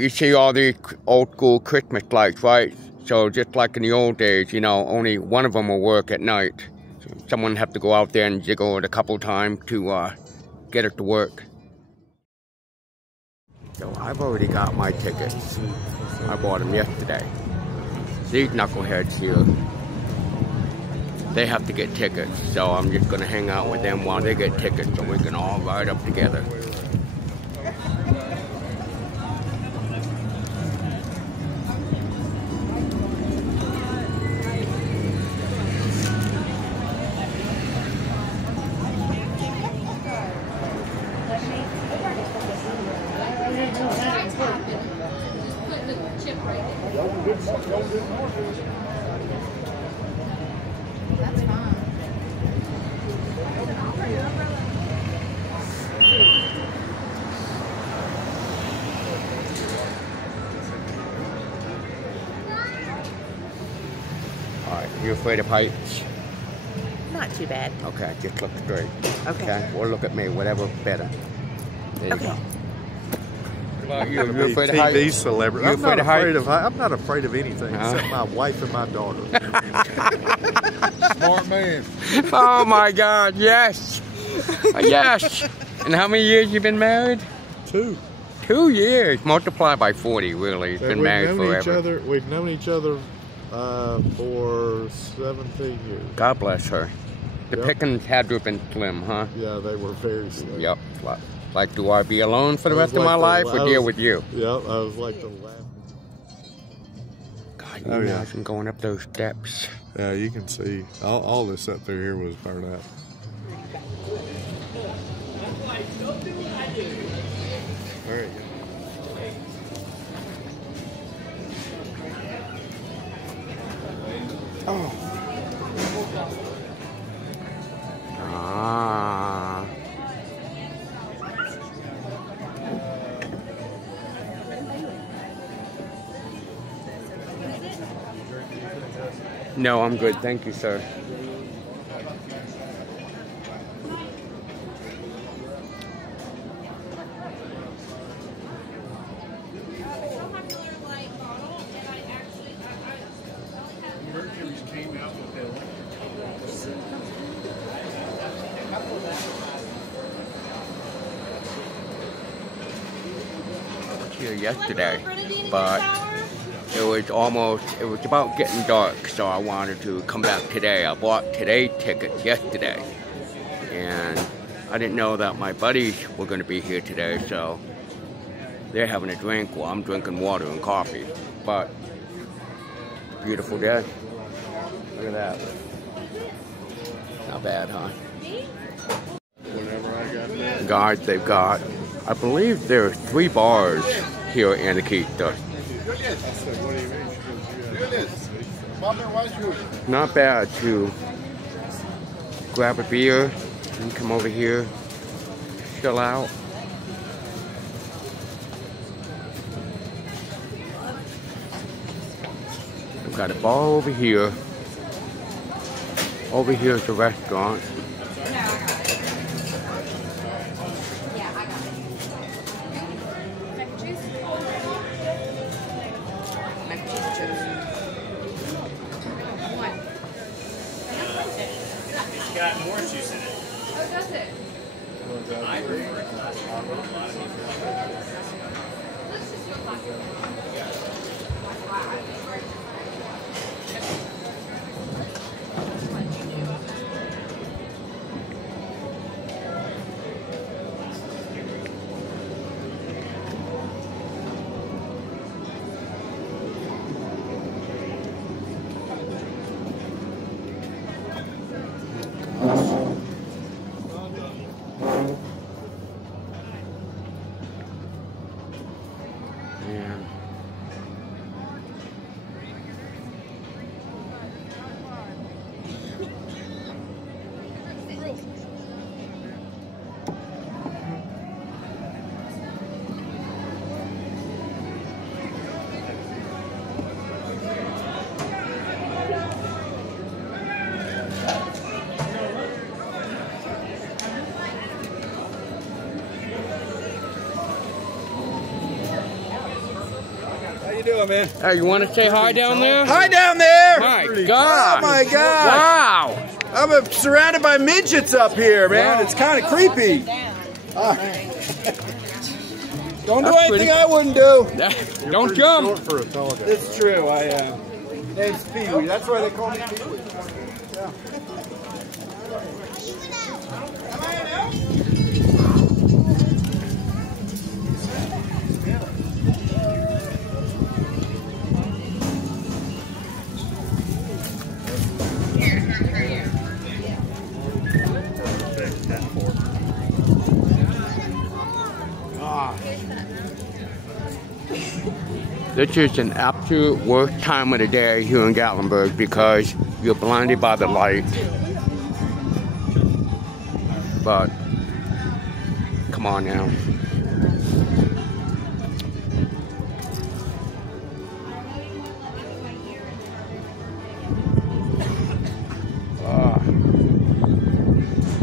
you see all these old school Christmas lights, right? So just like in the old days, you know, only one of them will work at night. So someone have to go out there and jiggle it a couple times to get it to work. So I've already got my tickets. I bought them yesterday. These knuckleheads here, they have to get tickets. So I'm just gonna hang out with them while they get tickets so we can all ride up together. That's fine. Alright, you afraid of heights? Not too bad. Okay, just look straight. Okay. Or look at me, whatever better. There you Okay. go. You're afraid of TV heights? celebrity. You I'm not afraid of heights? afraid of heights. I'm not afraid of anything except my wife and my daughter. Smart man. Oh my God, yes. Yes. And how many years you been married? 2. 2 years. Multiply by 40, really. He's been married forever. We've known each other for 17 years. God bless her. The Yep. pickings had to have been slim, huh? Yeah, they were very slim. Yep. Like, do I be alone for the I rest was of my like life or deal with you? Yep, I was like the last. God, you Oh, yeah. imagine going up those steps. Yeah, you can see all this up through here was burned out. There you go. Oh. Ah. No, I'm good. Thank you, sir. Here yesterday, but it was about getting dark, so I wanted to come back today. I bought today's tickets yesterday, and I didn't know that my buddies were going to be here today, so they're having a drink while I'm drinking water and coffee. But beautiful day. Look at that. Not bad, huh? Whenever I got that. Guys, they've got, I believe there are 3 bars here in Anakesta. I said, what do you mean? She goes, Not bad to grab a beer and come over here, chill out. We've got a bar over here. Over here is a restaurant. Got more juice in it. Oh, does it? I prefer it. Let's just do a classic. you doing, man? Hey, you want to say hi down there? Hi down there! My God! Oh my God! Wow! I'm surrounded by midgets up here, man. Wow. It's kind of creepy. Don't do That's anything pretty- I wouldn't do. Don't jump! Short for a tall guy. It's true. Name's Pee-wee. That's why they call me Pee-wee. Yeah. This is an absolute worst time of the day here in Gatlinburg because you're blinded by the light. But, come on now.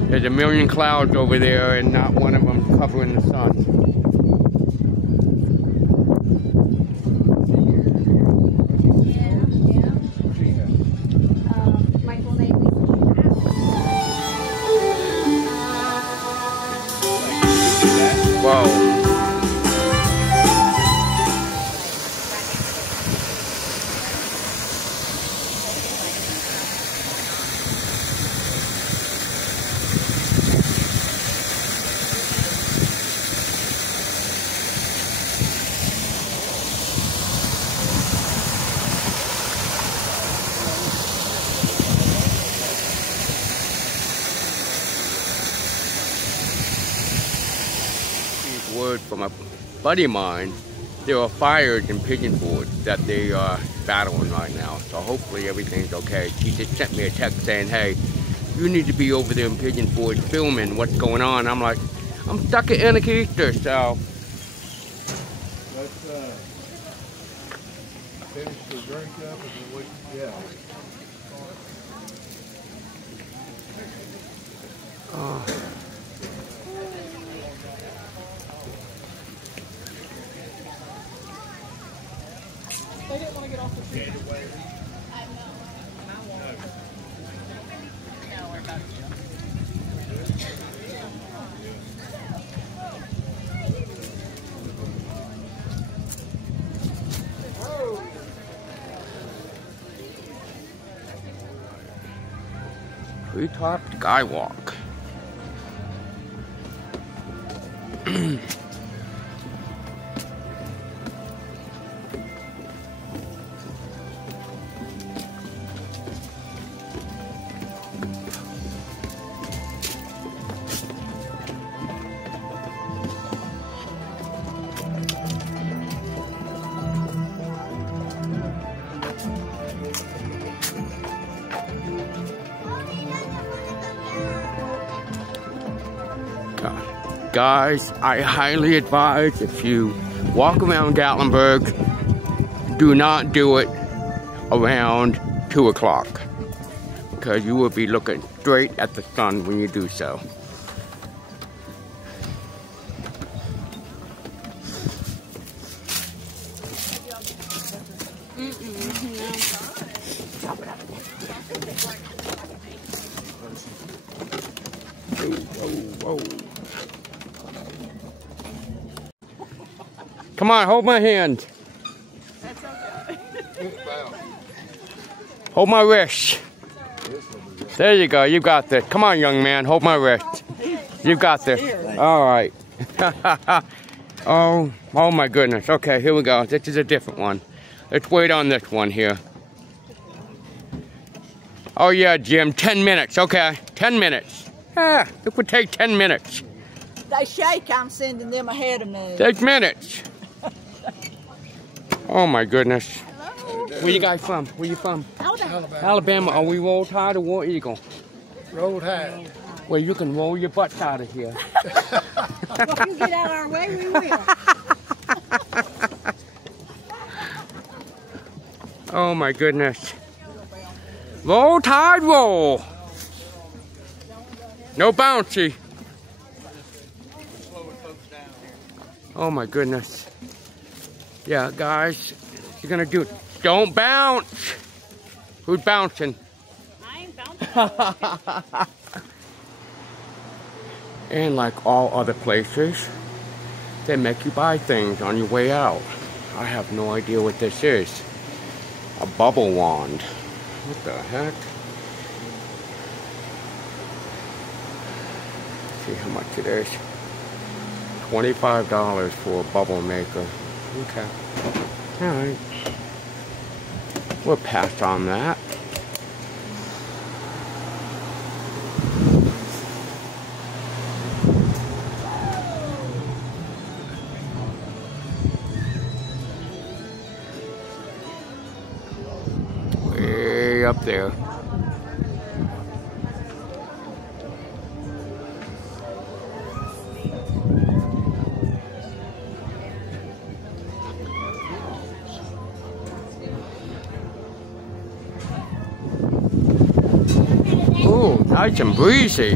There's a million clouds over there and not one of them covering the sun. Whoa. Word from a buddy of mine, there are fires in Pigeon Forge that they are battling right now, so hopefully everything's okay. He just sent me a text saying, hey, you need to be over there in Pigeon Forge filming what's going on. I'm like, I'm stuck at Anakesta, so. Let's finish the drink up and then we can They didn't want to get off the street. Treetop Skywalk. Guys, I highly advise if you walk around Gatlinburg, do not do it around 2 o'clock because you will be looking straight at the sun when you do so. Whoa. Come on, hold my hand. That's okay. Hold my wrist. There you go, you got this. Come on, young man, hold my wrist. You got this. All right. Oh my goodness. Okay, here we go. This is a different one. Let's wait on this one here. Oh yeah, Jim, 10 minutes. Okay, 10 minutes. It would take 10 minutes. They shake, I'm sending them ahead of me. 6 minutes. Oh my goodness. Hello. Where you guys from? Where you from? Alabama. Alabama. Are we Roll Tide or War Eagle? Roll Tide. Well, you can roll your butts out of here. Well, if you get out of our way, we will. Oh my goodness. Roll Tide roll. No bouncy. Oh my goodness. Yeah, guys, You're gonna do it. Don't bounce. Who's bouncing? I ain't bouncing. And like all other places, they make you buy things on your way out. I have no idea what this is. A bubble wand. What the heck? See how much it is. $25 for a bubble maker. Okay. Alright. We'll pass on that. Way up there. Ooh, nice and breezy.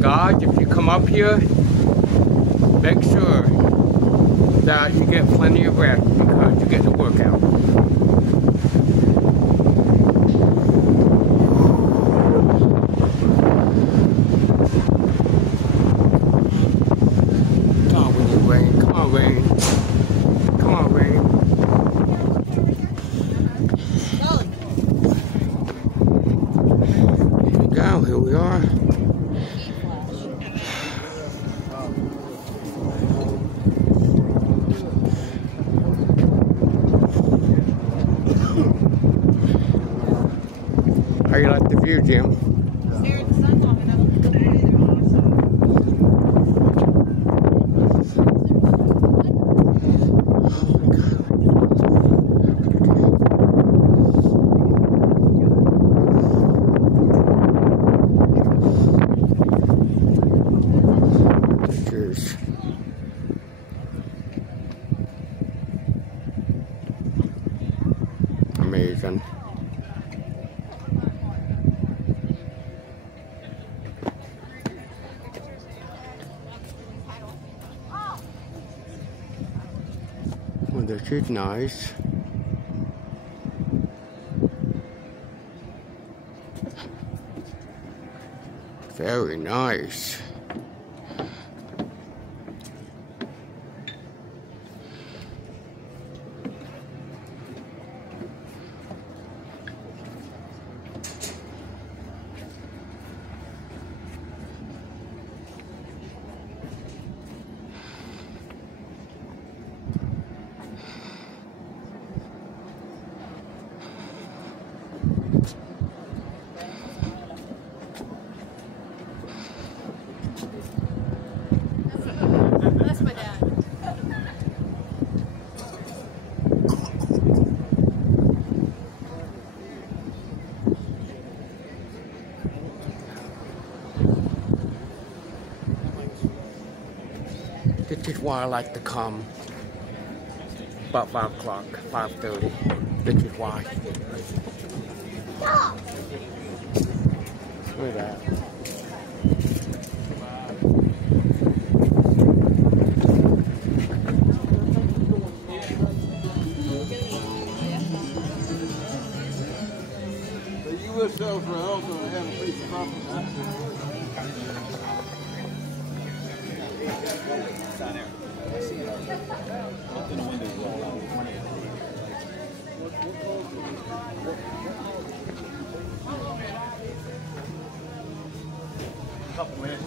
Guys, if you come up here, make sure that you get plenty of rest because you get a workout. Here we are. How you like the view, Jim? Stare at the sun long enough to look at it either. Amazing. Well, this is nice. Very nice. That's my dad. This is why I like to come about 5 o'clock, 5:30. This is why. Look at that. The U.S. sales for also have a piece of property. Couple minutes.